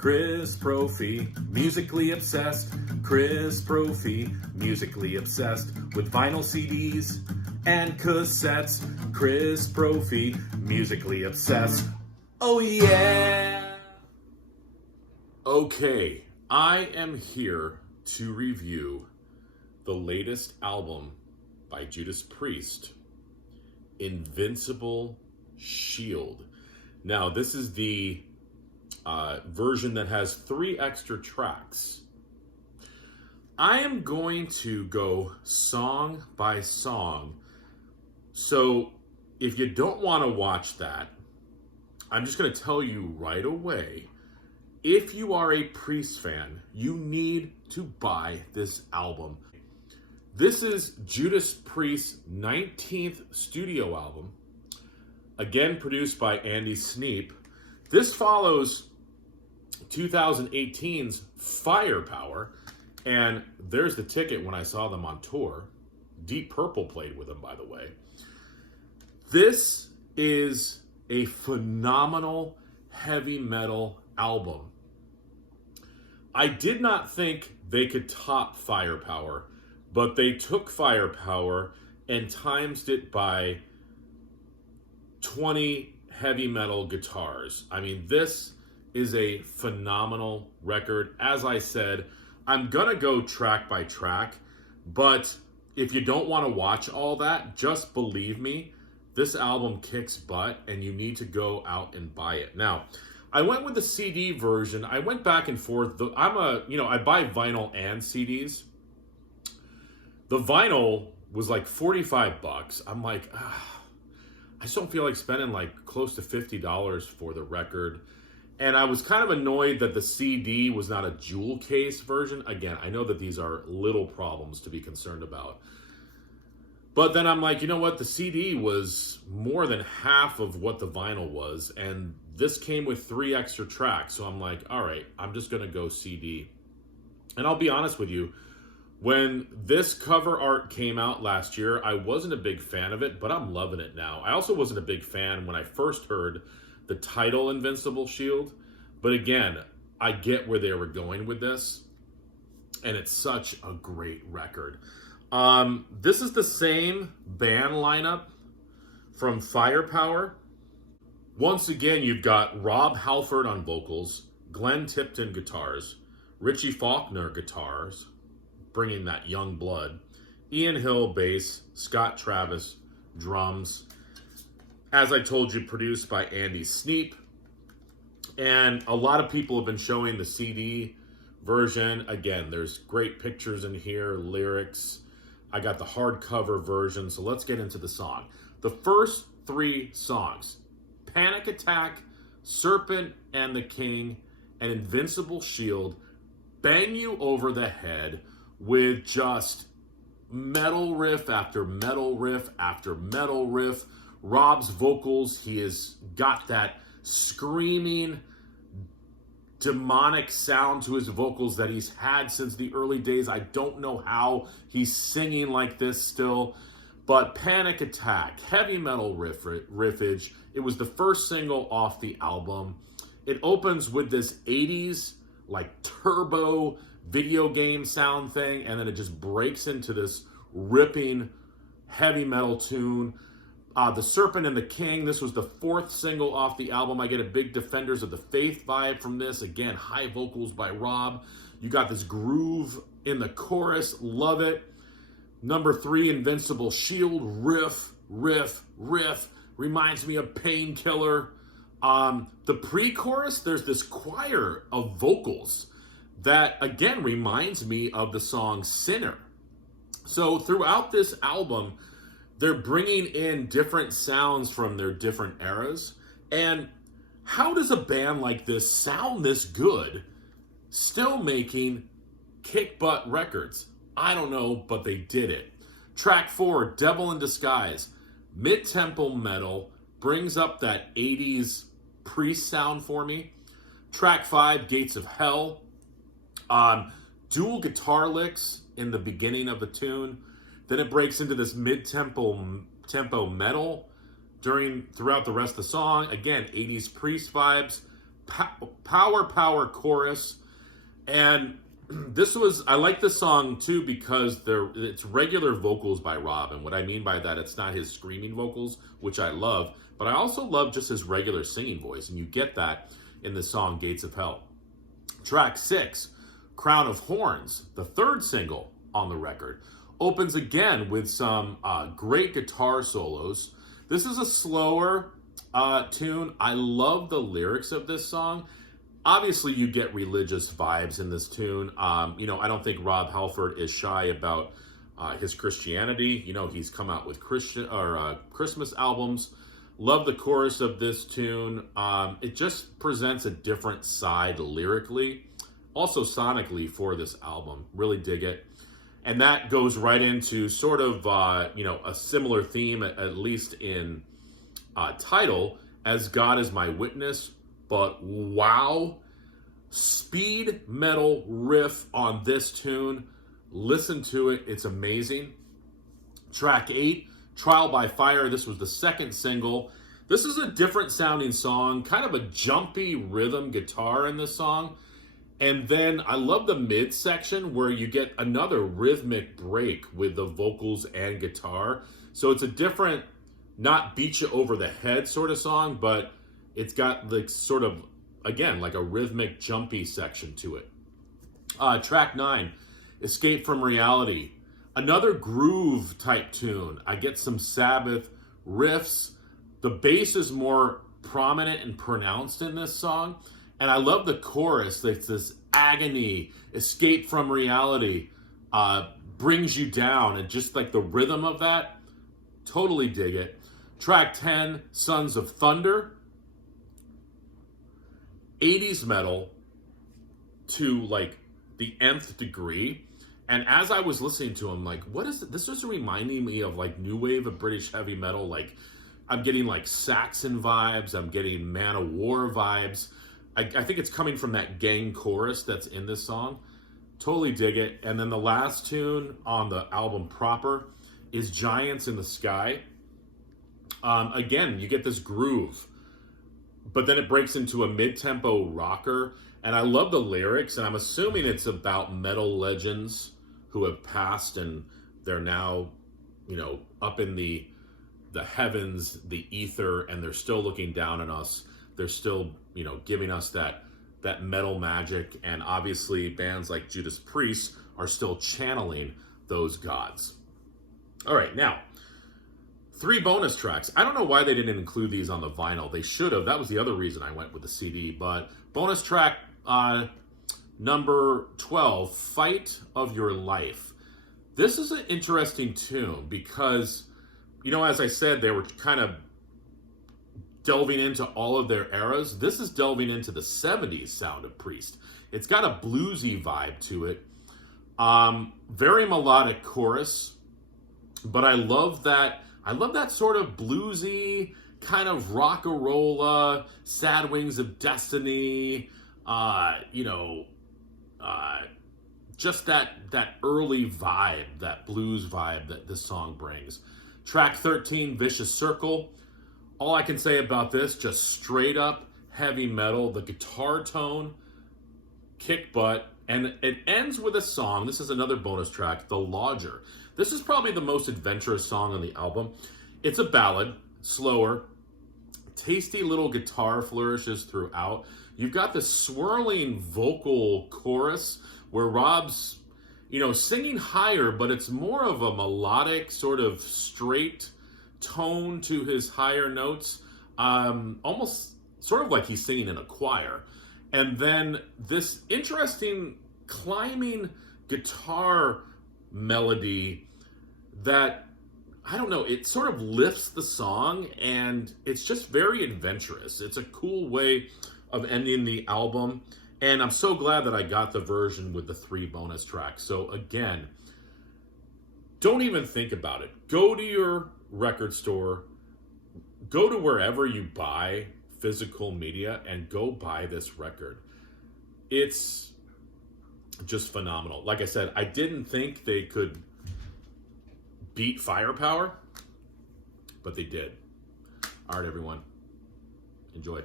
Chris Profi, musically obsessed. Chris Profi, musically obsessed with vinyl CDs and cassettes. Chris Profi, musically obsessed. Oh yeah! Okay, I am here to review the latest album by Judas Priest, Invincible Shield. Now, this is the version that has 3 extra tracks. I am going to go song by song. So if you don't want to watch that, I'm just going to tell you right away, if you are a Priest fan, you need to buy this album. This is Judas Priest's 19th studio album, again produced by Andy Sneap. This follows 2018's Firepower, and there's the ticket when I saw them on tour. Deep Purple played with them, by the way. This is a phenomenal heavy metal album. I did not think they could top Firepower, but they took Firepower and times it by 20 heavy metal guitars. I mean, this is a phenomenal record. As I said, I'm gonna go track by track, but if you don't want to watch all that, just believe me, this album kicks butt and you need to go out and buy it. Now, I went with the CD version. I went back and forth. I buy vinyl and CDs. The vinyl was like $45. I'm like, I just don't feel like spending like close to $50 for the record. And I was kind of annoyed that the CD was not a jewel case version. Again, I know that these are little problems to be concerned about. But then I'm like, you know what? The CD was more than half of what the vinyl was. And this came with 3 extra tracks. So I'm like, all right, I'm just going to go CD. And I'll be honest with you, when this cover art came out last year, I wasn't a big fan of it, but I'm loving it now. I also wasn't a big fan when I first heard the title Invincible Shield. But again, I get where they were going with this. And it's such a great record. This is the same band lineup from Firepower. Once again, you've got Rob Halford on vocals, Glenn Tipton guitars, Richie Faulkner guitars, bringing that young blood, Ian Hill bass, Scott Travis drums. As I told you, produced by Andy Sneap. And a lot of people have been showing the CD version. Again, there's great pictures in here, lyrics. I got the hardcover version, so let's get into the song. The first 3 songs, Panic Attack, Serpent and the King, and Invincible Shield, bang you over the head with just metal riff after metal riff after metal riff. Rob's vocals, he has got that screaming, demonic sound to his vocals that he's had since the early days. I don't know how he's singing like this still, but Panic Attack, heavy metal riffage. It was the first single off the album. It opens with this 80s like turbo video game sound thing, and then it just breaks into this ripping heavy metal tune. The Serpent and the King, this was the 4th single off the album. I get a big Defenders of the Faith vibe from this. Again, high vocals by Rob. You got this groove in the chorus. Love it. Number 3, Invincible Shield. Riff, riff, riff. Reminds me of Painkiller. The pre-chorus, there's this choir of vocals that, again, reminds me of the song Sinner. So throughout this album, they're bringing in different sounds from their different eras. And how does a band like this sound this good, still making kick-butt records? I don't know, but they did it. Track 4, Devil in Disguise. Mid-tempo metal, brings up that 80s Priest sound for me. Track 5, Gates of Hell. Dual guitar licks in the beginning of the tune. Then it breaks into this mid-tempo metal throughout the rest of the song. Again, 80s Priest vibes. power chorus. And I like this song too because it's regular vocals by Rob. And what I mean by that, it's not his screaming vocals, which I love, but I also love just his regular singing voice. And you get that in the song Gates of Hell. Track 6, Crown of Horns, the third single on the record, opens again with some great guitar solos. This is a slower tune. I love the lyrics of this song. Obviously, you get religious vibes in this tune. I don't think Rob Halford is shy about his Christianity. He's come out with Christmas albums. Love the chorus of this tune. It just presents a different side lyrically, also sonically for this album. Really dig it. And that goes right into sort of, a similar theme, at least in title, as God is My Witness. But wow, speed metal riff on this tune. Listen to it. It's amazing. Track 8, Trial by Fire. This was the second single. This is a different sounding song, kind of a jumpy rhythm guitar in this song. And then I love the mid section where you get another rhythmic break with the vocals and guitar. So it's a different, not beat you over the head sort of song, but it's got the sort of, again, like a rhythmic jumpy section to it. Track 9, Escape from Reality. Another groove type tune. I get some Sabbath riffs. The bass is more prominent and pronounced in this song. And I love the chorus. It's this agony, escape from reality, brings you down. And just like the rhythm of that, totally dig it. Track 10, Sons of Thunder. 80s metal to like the nth degree. And as I was listening to him, like, what is it? This was reminding me of like new wave of British heavy metal. Like, I'm getting like Saxon vibes. I'm getting Man of War vibes. I think it's coming from that gang chorus that's in this song. Totally dig it. And then the last tune on the album proper is Giants in the Sky. Again, you get this groove, but then it breaks into a mid-tempo rocker. And I love the lyrics, and I'm assuming it's about metal legends who have passed and they're now, up in the heavens, the ether, and they're still looking down on us. They're still, giving us that metal magic. And obviously bands like Judas Priest are still channeling those gods. All right, now, 3 bonus tracks. I don't know why they didn't include these on the vinyl. They should have. That was the other reason I went with the CD. But bonus track number 12, Fight of Your Life. This is an interesting tune because, as I said, they were kind of delving into all of their eras. This is delving into the 70s sound of Priest. It's got a bluesy vibe to it. Very melodic chorus, but I love that sort of bluesy kind of rock-a-rolla, Sad Wings of Destiny, just that early vibe, that blues vibe that this song brings. Track 13, Vicious Circle. All I can say about this, just straight up heavy metal. The guitar tone, kick butt, and it ends with a song. This is another bonus track, The Lodger. This is probably the most adventurous song on the album. It's a ballad, slower, tasty little guitar flourishes throughout. You've got this swirling vocal chorus where Rob's, singing higher, but it's more of a melodic, sort of straight tone to his higher notes, almost sort of like he's singing in a choir. And then this interesting climbing guitar melody that, I don't know, it sort of lifts the song, and it's just very adventurous. It's a cool way of ending the album, and I'm so glad that I got the version with the 3 bonus tracks. So again, don't even think about it. Go to your record store, go to wherever you buy physical media, and go buy this record. It's just phenomenal. Like I said, I didn't think they could beat Firepower, but they did. All right, everyone. Enjoy.